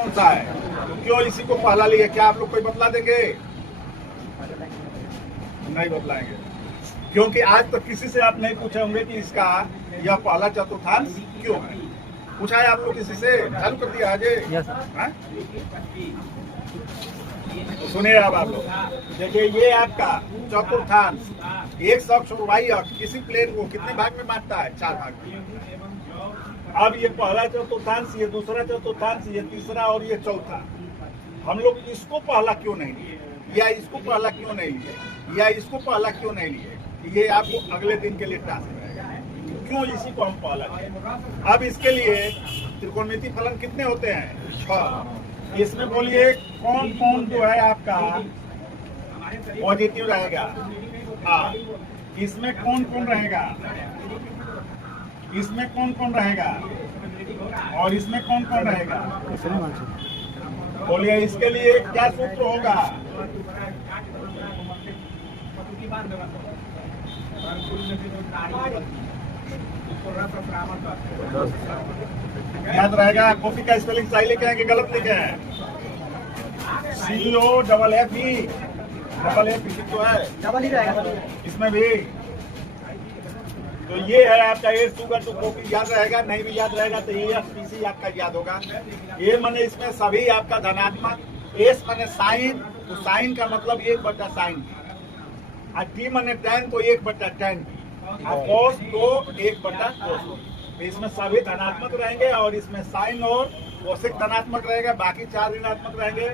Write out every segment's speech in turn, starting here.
कौन सा है, क्यों इसी को पहला लिए, क्या आप लोग कोई बतला देंगे? नहीं बतलाएंगे, क्योंकि आज तक किसी से आप नहीं पूछे होंगे कि इसका यह पहला चतुर्थांश क्यों है। पूछा है आप लोग किसी से? चालू कर दिया आज? तो सुनिए अब आप लोग देखिए, ये आपका चतुर्थांश एक अक्ष और वाई अक्ष किसी प्लेन को कितने भाग में बांटता है? 4 भाग में। अब ये पहला चतुर्थांश, ये दूसरा चतुर्थांश, ये तीसरा और ये चौथा। हम लोग इसको पहला क्यों नहीं लिए, या इसको पहला क्यों नहीं लिए, या इसको पहला क्यों नहीं लिए, ये आपको अगले दिन के लिए टास्क रहेगा। क्यों इसी को हम पहला लिए? अब इसके लिए त्रिकोणमितीय फलन कितने होते हैं? 6। इसमें बोलिए कौन कौन जो है आपका पॉजिटिव रहेगा? हाँ, इसमें कौन कौन रहेगा, इसमें कौन कौन रहेगा, और इसमें कौन कौन रहेगा? बोलिए इसके लिए क्या सूत्र होगा? याद रहेगा? कॉफी का स्पेलिंग सही लिखे हैं कि गलत लिखे हैं? COFFE डबल एफ तो है, डबल ही रहेगा इसमें भी। तो ये है आपका ए शुगर टू कॉफी। याद रहेगा? नहीं भी याद रहेगा तो EFTC आपका याद होगा। ये माने इसमें सभी आपका धनात्मक, एस माने साइन, तो साइन का मतलब 1/sin, और टी माने tan तो 1/tan, और cos तो 1/cos। इसमें सभी धनात्मक रहेंगे, और इसमें साइन और कोसेक धनात्मक रहेगा, बाकी 4 ऋणात्मक रहेंगे।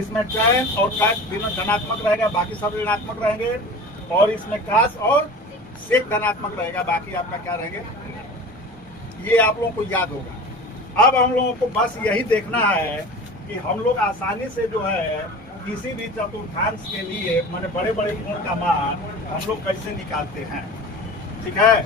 इसमें tan और cos तीनों धनात्मक रहेगा, बाकी सब ऋणात्मक रहेंगे। और इसमें cos और सेक धनात्मक रहेगा, बाकी आपका क्या रहेंगे? ये आप लोगों को याद होगा। अब हम लोगों को बस यही देखना है कि हम लोग आसानी से जो है किसी भी चतुर्थांश के लिए माने बड़े बड़े कोण का मान हम लोग कैसे निकालते हैं। ठीक है,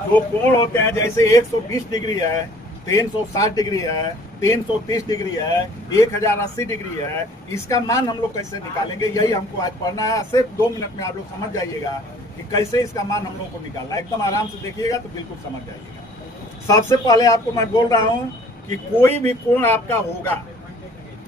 जो कोण होते हैं जैसे 120 डिग्री है, 360 डिग्री है, 330 डिग्री है, 1080 डिग्री है, इसका मान हम लोग कैसे निकालेंगे, यही हमको आज पढ़ना है। सिर्फ 2 मिनट में आप लोग समझ जाइएगा कि कैसे इसका मान हम लोग को निकालना है। एकदम आराम से देखिएगा तो बिल्कुल समझ जाइएगा। सबसे पहले आपको मैं बोल रहा हूँ कि कोई भी कोण आपका होगा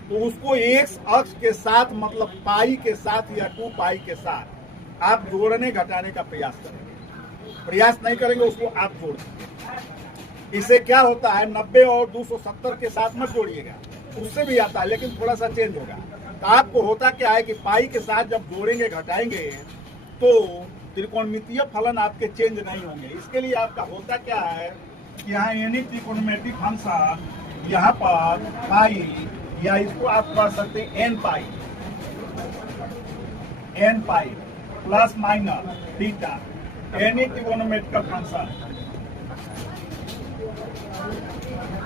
तो उसको एक अक्ष के साथ, मतलब पाई के साथ या 2 पाई के साथ आप जोड़ने घटाने का प्रयास करेंगे। प्रयास नहीं करेंगे उसको आप जोड़ देंगे। इससे क्या होता है, 90 और 270 के साथ मत जोड़िएगा, उससे भी आता है लेकिन थोड़ा सा चेंज होगा। तो आपको होता क्या है कि पाई के साथ जब जोड़ेंगे घटाएंगे तो त्रिकोणमितीय फलन आपके चेंज नहीं होंगे। इसके लिए आपका होता क्या है कि यहाँ एनी त्रिकोणमितीय फंक्शन यहाँ पर पाई, या इसको आप पढ़ सकते हैं n pi plus minus theta, any त्रिकोणमितीय फंक्शन,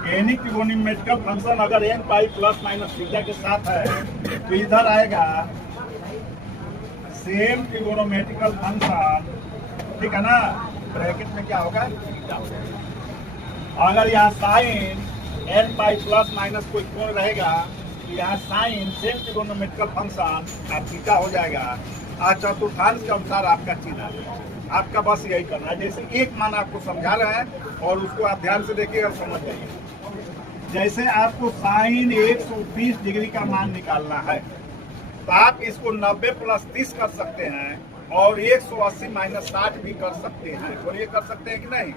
एनी त्रिकोणमितीय फंक्शन अगर n pi plus minus theta के साथ है तो इधर आएगा सेम त्रिकोणमितीय फंक्शन। ठीक है ना, ब्रैकेट में क्या होगा? थीटा होगा। अगर यहाँ sine n pi plus minus कोई कोण रहेगा तो यहाँ साइन सेम त्रिकोणमितीय फंक्शन आप थीटा हो जाएगा। आज चतुर्थांश के अनुसार आपका चिन्ह है। आपका बस यही करना है। जैसे एक मान आपको समझा रहे हैं और उसको आप ध्यान से देखिएगा और समझ जाइए। जैसे आपको साइन 120 डिग्री का मान निकालना है तो आप इसको 90 प्लस 30 कर सकते हैं और 180 माइनस 60 भी कर सकते हैं। बोलिए कर सकते हैं कि नहीं?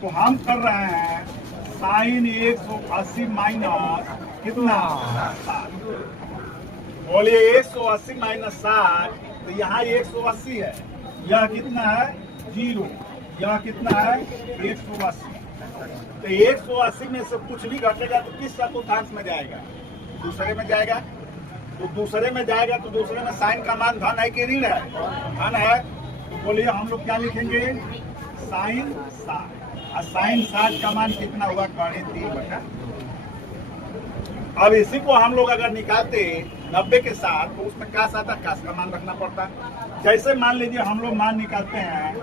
तो हम कर रहे हैं साइन 180 माइनस कितना? 60। बोलिए 180 माइनस 60, तो यहाँ 180 है, यह कितना है? 0। यह कितना है? 180। तो 180 में से कुछ भी घटेगा तो किस चतुर्थांश में जाएगा? दूसरे में जाएगा। तो दूसरे में जाएगा तो दूसरे में साइन का मान धन है कि ऋण है? धन है। तो बोलिए हम लोग क्या लिखेंगे? साइन 60। और साइन 60 का मान कितना हुआ? 3/। अब इसी को हम लोग अगर निकालते 90 के साथ तो उसमें कास आता, कास का मान रखना पड़ता। जैसे मान लीजिए हम लोग मान निकालते हैं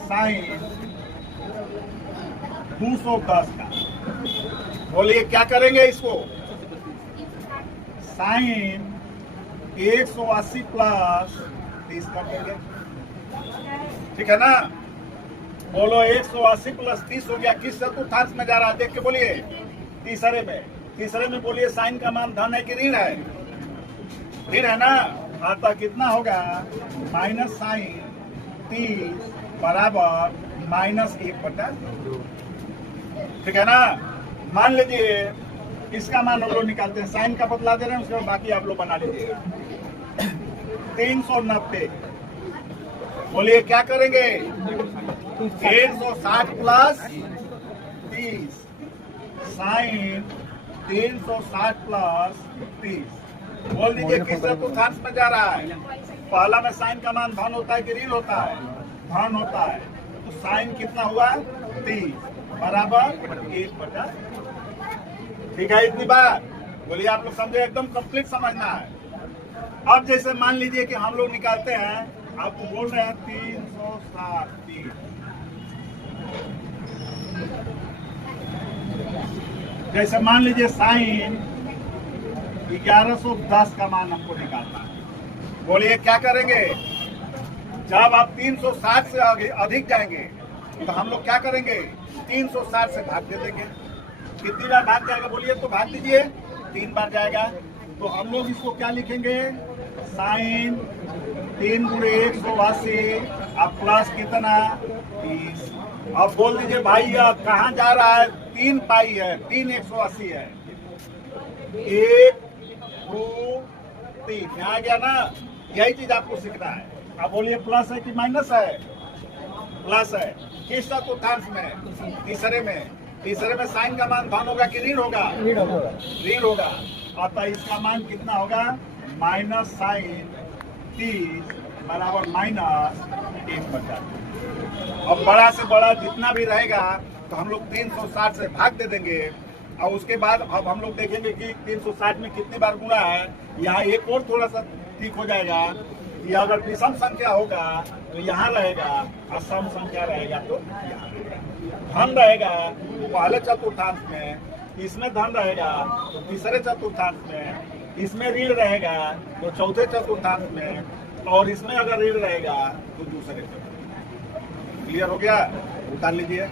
साइन 210 का। बोलिए क्या करेंगे इसको? साइन 180 प्लस 30 कर देंगे। ठीक है ना? बोलो 180 प्लस 30 हो गया। किस चतुर्थांश में जा रहा है? देख के बोलिए। तीसरे में। तीसरे में बोलिए साइन का मान धन है कि ऋण है? ऋण है ना। आता कितना होगा? माइनस साइन 30 बराबर -1/2। ठीक है ना। मान लीजिए इसका मान हम लोग निकालते हैं, साइन का बदला दे रहे हैं, उसके बाद बाकी आप लोग बना लीजिएगा। 390 बोलिए क्या करेंगे? 160 प्लस 30 साइन 360 प्लस 30 बोल दीजिए किस चतुर्थांश में जा रहा है? पहला में साइन का मान धन होता है कि ऋण होता है? धन होता है। तो साइन कितना हुआ? 30 बराबर 1/। ठीक है, इतनी बात बोलिए। आप लोग समझे? एकदम कंप्लीट समझना है। अब जैसे मान लीजिए कि हम लोग निकालते हैं, आपको बोल रहे हैं 360। जैसे मान लीजिए साइन 1110 का मान हमको निकालना है। बोलिए क्या करेंगे? जब आप 360 से अधिक जाएंगे तो हम लोग क्या करेंगे? 360 से भाग दे देंगे। कितनी बार भाग जाएगा बोलिए? तो भाग दीजिए, 3 बार जाएगा। तो हम लोग इसको क्या लिखेंगे? साइन 3 × 180 अब प्लस कितना? 30। अब बोल दीजिए भाई कहाँ जा रहा है? 3 पाई है, 3 180 है। 1 2 3 यहाँ गया ना। यही चीज आपको सीखना है। अब बोलिए प्लस है कि माइनस है? प्लस है। किस चतुर्थांश में? तीसरे में। तीसरे में साइन का मान धन होगा कि ऋण होगा? ऋण होगा। अतः इसका मान कितना होगा? माइनस साइन 30 बराबर -1/। अब बड़ा से बड़ा जितना भी रहेगा तो हम लोग 360 से भाग दे देंगे। और उसके बाद अब हम लोग देखेंगे कि 360 में कितनी बार गुणा है। यहाँ एक और थोड़ा सा ठीक हो जाएगा। या अगर विषम संख्या होगा तो यहाँ रहेगा, और सम संख्या रहेगा तो यहाँ रहेगा। धन रहेगा पहले चतुर्थांश में, इसमें धन रहेगा तो तीसरे चतुर्थांश में, इसमें ऋण रहेगा तो चौथे चतुर्थांश में, और इसमें अगर ऋण रहेगा तो दूसरे चतुर्थांश। क्लियर हो गया? उतार लीजिए।